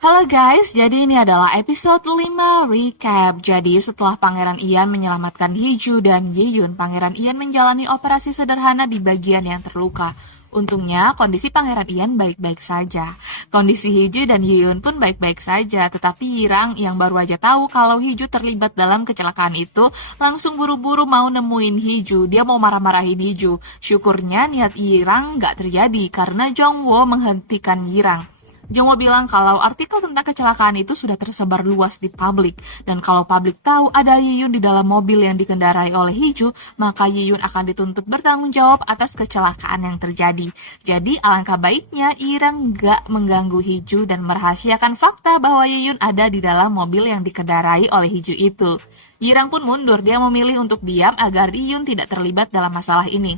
Halo guys, jadi ini adalah episode 5 recap. Jadi setelah Pangeran Ian menyelamatkan Hiju dan Yeyun, Pangeran Ian menjalani operasi sederhana di bagian yang terluka. Untungnya kondisi Pangeran Ian baik-baik saja. Kondisi Hiju dan Yeyun pun baik-baik saja, tetapi Yirang yang baru aja tahu kalau Hiju terlibat dalam kecelakaan itu langsung buru-buru mau nemuin Hiju. Dia mau marah-marahin Hiju. Syukurnya niat Yirang nggak terjadi karena Jongwo menghentikan Yirang. Jongwo bilang kalau artikel tentang kecelakaan itu sudah tersebar luas di publik, dan kalau publik tahu ada Yeyun di dalam mobil yang dikendarai oleh Hiju, maka Yeyun akan dituntut bertanggung jawab atas kecelakaan yang terjadi. Jadi alangkah baiknya Irang gak mengganggu Hiju dan merahasiakan fakta bahwa Yeyun ada di dalam mobil yang dikendarai oleh Hiju itu. Irang pun mundur, dia memilih untuk diam agar Yeyun tidak terlibat dalam masalah ini.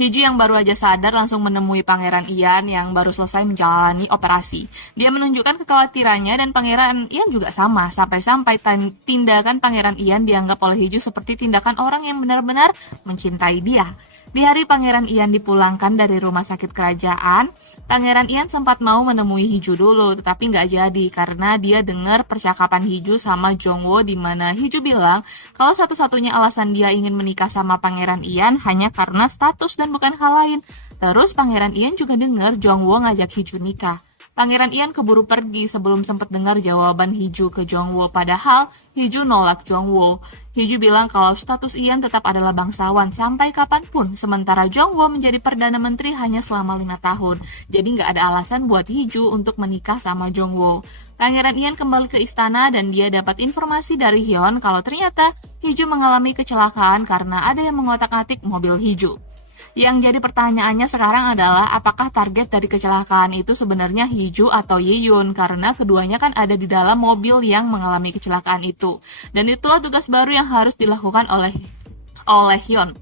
Hiju yang baru aja sadar langsung menemui Pangeran Ian yang baru selesai menjalani operasi. Dia menunjukkan kekhawatirannya dan Pangeran Ian juga sama, sampai-sampai tindakan Pangeran Ian dianggap oleh Hiju seperti tindakan orang yang benar-benar mencintai dia. Di hari Pangeran Ian dipulangkan dari rumah sakit kerajaan, Pangeran Ian sempat mau menemui Hiju dulu, tetapi nggak jadi karena dia dengar percakapan Hiju sama Jongwo di mana Hiju bilang kalau satu-satunya alasan dia ingin menikah sama Pangeran Ian hanya karena status dan bukan hal lain. Terus Pangeran Ian juga dengar Jongwo ngajak Hiju nikah. Pangeran Ian keburu pergi sebelum sempat dengar jawaban Hiju ke Jongwo, padahal Hiju nolak Jongwo. Hiju bilang kalau status Ian tetap adalah bangsawan sampai kapanpun, sementara Jongwo menjadi Perdana Menteri hanya selama 5 tahun. Jadi nggak ada alasan buat Hiju untuk menikah sama Jongwo. Pangeran Ian kembali ke istana dan dia dapat informasi dari Hyun kalau ternyata Hiju mengalami kecelakaan karena ada yang mengotak-atik mobil Hiju. Yang jadi pertanyaannya sekarang adalah apakah target dari kecelakaan itu sebenarnya Hiju atau Yeyun, karena keduanya kan ada di dalam mobil yang mengalami kecelakaan itu. Dan itulah tugas baru yang harus dilakukan oleh Hyun,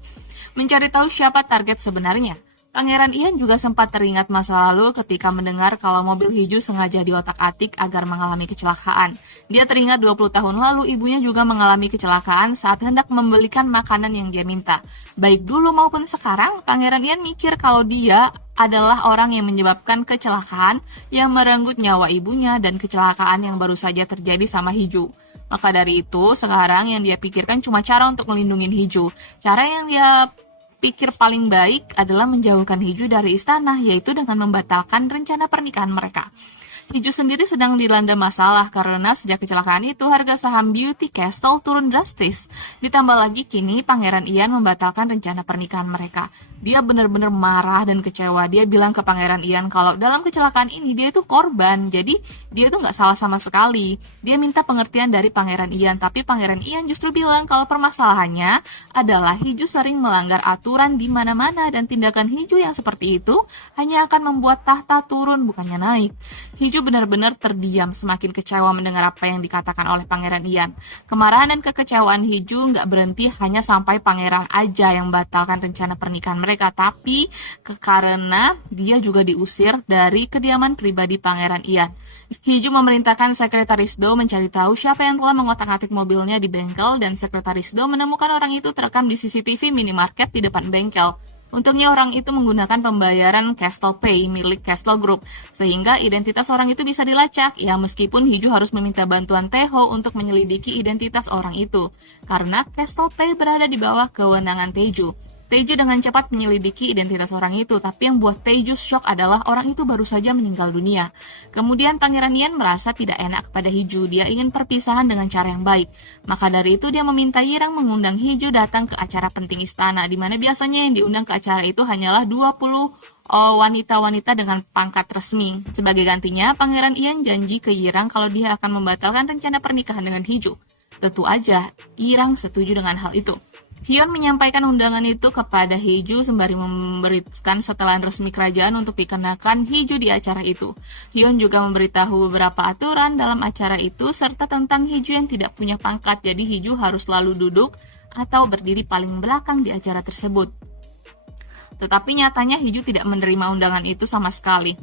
mencari tahu siapa target sebenarnya. Pangeran Ian juga sempat teringat masa lalu ketika mendengar kalau mobil Hiju sengaja diotak-atik agar mengalami kecelakaan. Dia teringat 20 tahun lalu ibunya juga mengalami kecelakaan saat hendak membelikan makanan yang dia minta. Baik dulu maupun sekarang, Pangeran Ian mikir kalau dia adalah orang yang menyebabkan kecelakaan yang merenggut nyawa ibunya dan kecelakaan yang baru saja terjadi sama Hiju. Maka dari itu, sekarang yang dia pikirkan cuma cara untuk melindungi Hiju. Cara yang dia pikir paling baik adalah menjauhkan Hiju dari istana, yaitu dengan membatalkan rencana pernikahan mereka. Hiju sendiri sedang dilanda masalah karena sejak kecelakaan itu harga saham Beauty Castle turun drastis. Ditambah lagi kini Pangeran Ian membatalkan rencana pernikahan mereka. Dia benar-benar marah dan kecewa. Dia bilang ke Pangeran Ian kalau dalam kecelakaan ini dia itu korban, jadi dia itu nggak salah sama sekali. Dia minta pengertian dari Pangeran Ian, tapi Pangeran Ian justru bilang kalau permasalahannya adalah Hiju sering melanggar aturan di mana-mana dan tindakan Hiju yang seperti itu hanya akan membuat tahta turun bukannya naik. Hiju benar-benar terdiam, semakin kecewa mendengar apa yang dikatakan oleh Pangeran Ian. Kemarahan dan kekecewaan Hiju nggak berhenti hanya sampai Pangeran aja yang batalkan rencana pernikahan mereka, tapi karena dia juga diusir dari kediaman pribadi Pangeran Ian. Hiju memerintahkan Sekretaris Do mencari tahu siapa yang telah mengotak-atik mobilnya di bengkel, dan Sekretaris Do menemukan orang itu terekam di CCTV minimarket di depan bengkel. Untungnya orang itu menggunakan pembayaran Castle Pay milik Castle Group, sehingga identitas orang itu bisa dilacak. Ya, meskipun Hiju harus meminta bantuan Taeho untuk menyelidiki identitas orang itu, karena Castle Pay berada di bawah kewenangan Taeju. Taeju dengan cepat menyelidiki identitas orang itu, tapi yang buat Taeju shock adalah orang itu baru saja meninggal dunia. Kemudian Pangeran Ian merasa tidak enak kepada Hiju, dia ingin perpisahan dengan cara yang baik. Maka dari itu dia meminta Yirang mengundang Hiju datang ke acara penting istana, di mana biasanya yang diundang ke acara itu hanyalah 20 wanita-wanita dengan pangkat resmi. Sebagai gantinya, Pangeran Ian janji ke Yirang kalau dia akan membatalkan rencana pernikahan dengan Hiju. Tentu aja, Yirang setuju dengan hal itu. Hyun menyampaikan undangan itu kepada Hiju sembari memberikan setelan resmi kerajaan untuk dikenakan Hiju di acara itu. Hyun juga memberitahu beberapa aturan dalam acara itu serta tentang Hiju yang tidak punya pangkat, jadi Hiju harus selalu duduk atau berdiri paling belakang di acara tersebut. Tetapi nyatanya Hiju tidak menerima undangan itu sama sekali.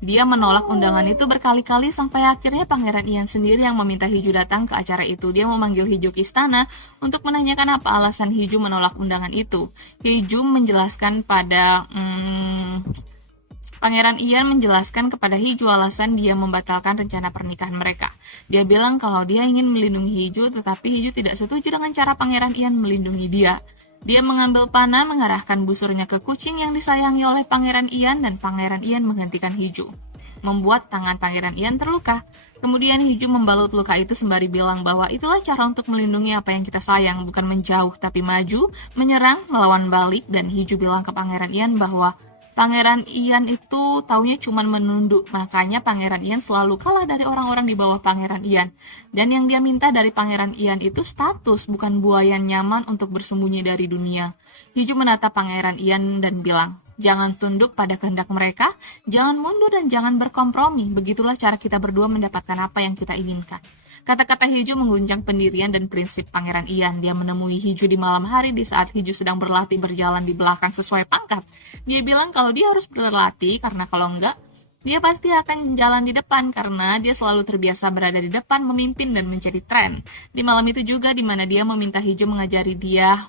Dia menolak undangan itu berkali-kali sampai akhirnya Pangeran Ian sendiri yang meminta Hiju datang ke acara itu. Dia memanggil Hiju ke istana untuk menanyakan apa alasan Hiju menolak undangan itu. Hiju menjelaskan pada Pangeran Ian menjelaskan kepada Hiju alasan dia membatalkan rencana pernikahan mereka. Dia bilang kalau dia ingin melindungi Hiju, tetapi Hiju tidak setuju dengan cara Pangeran Ian melindungi dia. Dia mengambil panah, mengarahkan busurnya ke kucing yang disayangi oleh Pangeran Ian, dan Pangeran Ian menghentikan Hiju, membuat tangan Pangeran Ian terluka. Kemudian Hiju membalut luka itu sembari bilang bahwa itulah cara untuk melindungi apa yang kita sayang, bukan menjauh tapi maju, menyerang, melawan balik. Dan Hiju bilang ke Pangeran Ian bahwa Pangeran Ian itu taunya cuma menunduk, makanya Pangeran Ian selalu kalah dari orang-orang di bawah Pangeran Ian. Dan yang dia minta dari Pangeran Ian itu status, bukan buaya nyaman untuk bersembunyi dari dunia. Hiju menatap Pangeran Ian dan bilang, jangan tunduk pada kehendak mereka, jangan mundur dan jangan berkompromi. Begitulah cara kita berdua mendapatkan apa yang kita inginkan. Kata-kata Hiju mengguncang pendirian dan prinsip Pangeran Ian. Dia menemui Hiju di malam hari di saat Hiju sedang berlatih berjalan di belakang sesuai pangkat. Dia bilang kalau dia harus berlatih karena kalau enggak, dia pasti akan jalan di depan karena dia selalu terbiasa berada di depan, memimpin dan menjadi tren. Di malam itu juga di mana dia meminta Hiju mengajari dia.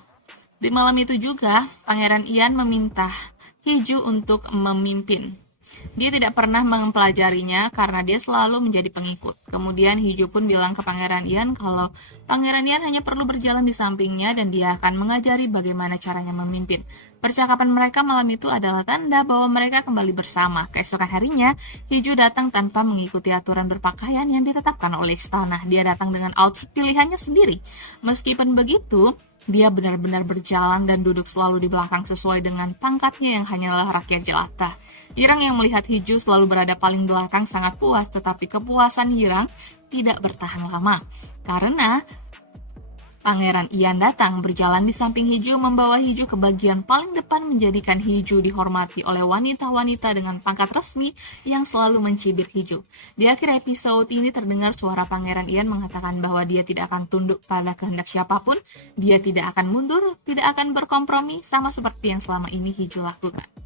Di malam itu juga, Pangeran Ian meminta Hiju untuk memimpin. Dia tidak pernah mempelajarinya karena dia selalu menjadi pengikut. Kemudian Hiju pun bilang ke Pangeran Ian kalau Pangeran Ian hanya perlu berjalan di sampingnya dan dia akan mengajari bagaimana caranya memimpin. Percakapan mereka malam itu adalah tanda bahwa mereka kembali bersama. Keesokan harinya, Hiju datang tanpa mengikuti aturan berpakaian yang ditetapkan oleh istana. Dia datang dengan outfit pilihannya sendiri. Meskipun begitu, dia benar-benar berjalan dan duduk selalu di belakang sesuai dengan pangkatnya yang hanyalah rakyat jelata. Yirang yang melihat Hiju selalu berada paling belakang sangat puas, tetapi kepuasan Yirang tidak bertahan lama. Karena Pangeran Ian datang berjalan di samping Hiju, membawa Hiju ke bagian paling depan, menjadikan Hiju dihormati oleh wanita-wanita dengan pangkat resmi yang selalu mencibir Hiju. Di akhir episode ini terdengar suara Pangeran Ian mengatakan bahwa dia tidak akan tunduk pada kehendak siapapun, dia tidak akan mundur, tidak akan berkompromi, sama seperti yang selama ini Hiju lakukan.